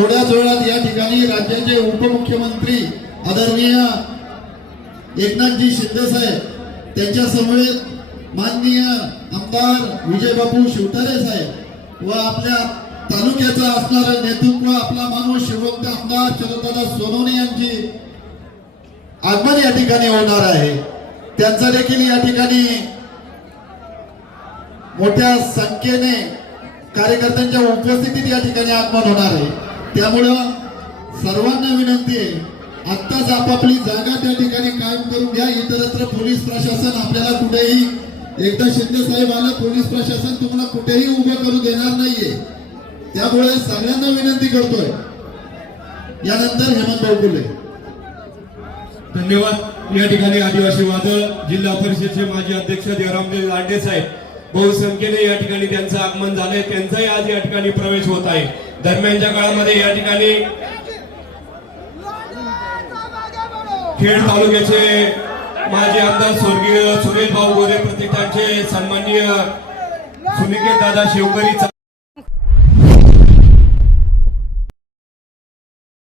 थोड्याच वेळात या ठिकाणी राज्याचे उपमुख्यमंत्री आदरणीय एकनाथजी शिंदे साहेब त्यांच्या समवेत माननीय आमदार विजयबाबू शिवतारे साहेब व आपल्या तालुक्याचं असणारं नेतृत्व आपला माणूस शिवभक्त आमदार शरददादा सोनवणे यांची आगमन या ठिकाणी होणार आहे. त्यांचं देखील या ठिकाणी मोठ्या संख्येने कार्यकर्त्यांच्या उपस्थितीत या ठिकाणी आगमन होणार आहे. त्यामुळं सर्वांना विनंती आहे आत्ताच आपापली जागा त्या ठिकाणी कायम करून घ्या. इतरत्र पोलीस प्रशासन आपल्याला कुठेही एकदा शिंदे साहेब आलं पोलीस प्रशासन तुम्हाला कुठेही उभं करू देणार नाहीये. त्यामुळे सगळ्यांना विनंती करतोय. यानंतर हेमंत भाऊ बोले धन्यवाद. या ठिकाणी आदिवासी वादळ जिल्हा परिषदचे माजी अध्यक्ष देवरामदेव लांडे साहेब बहुसंख्येने या ठिकाणी त्यांचं आगमन झालंय. त्यांचाही आज या ठिकाणी प्रवेश होत आहे. दरम्यानच्या काळामध्ये या ठिकाणी खेड तालुक्याचे माजी आमदार स्वर्गीय सुनील भाऊ गोरे प्रतिष्ठानचे सन्माननीय सुनिकेत दादा शेवकरी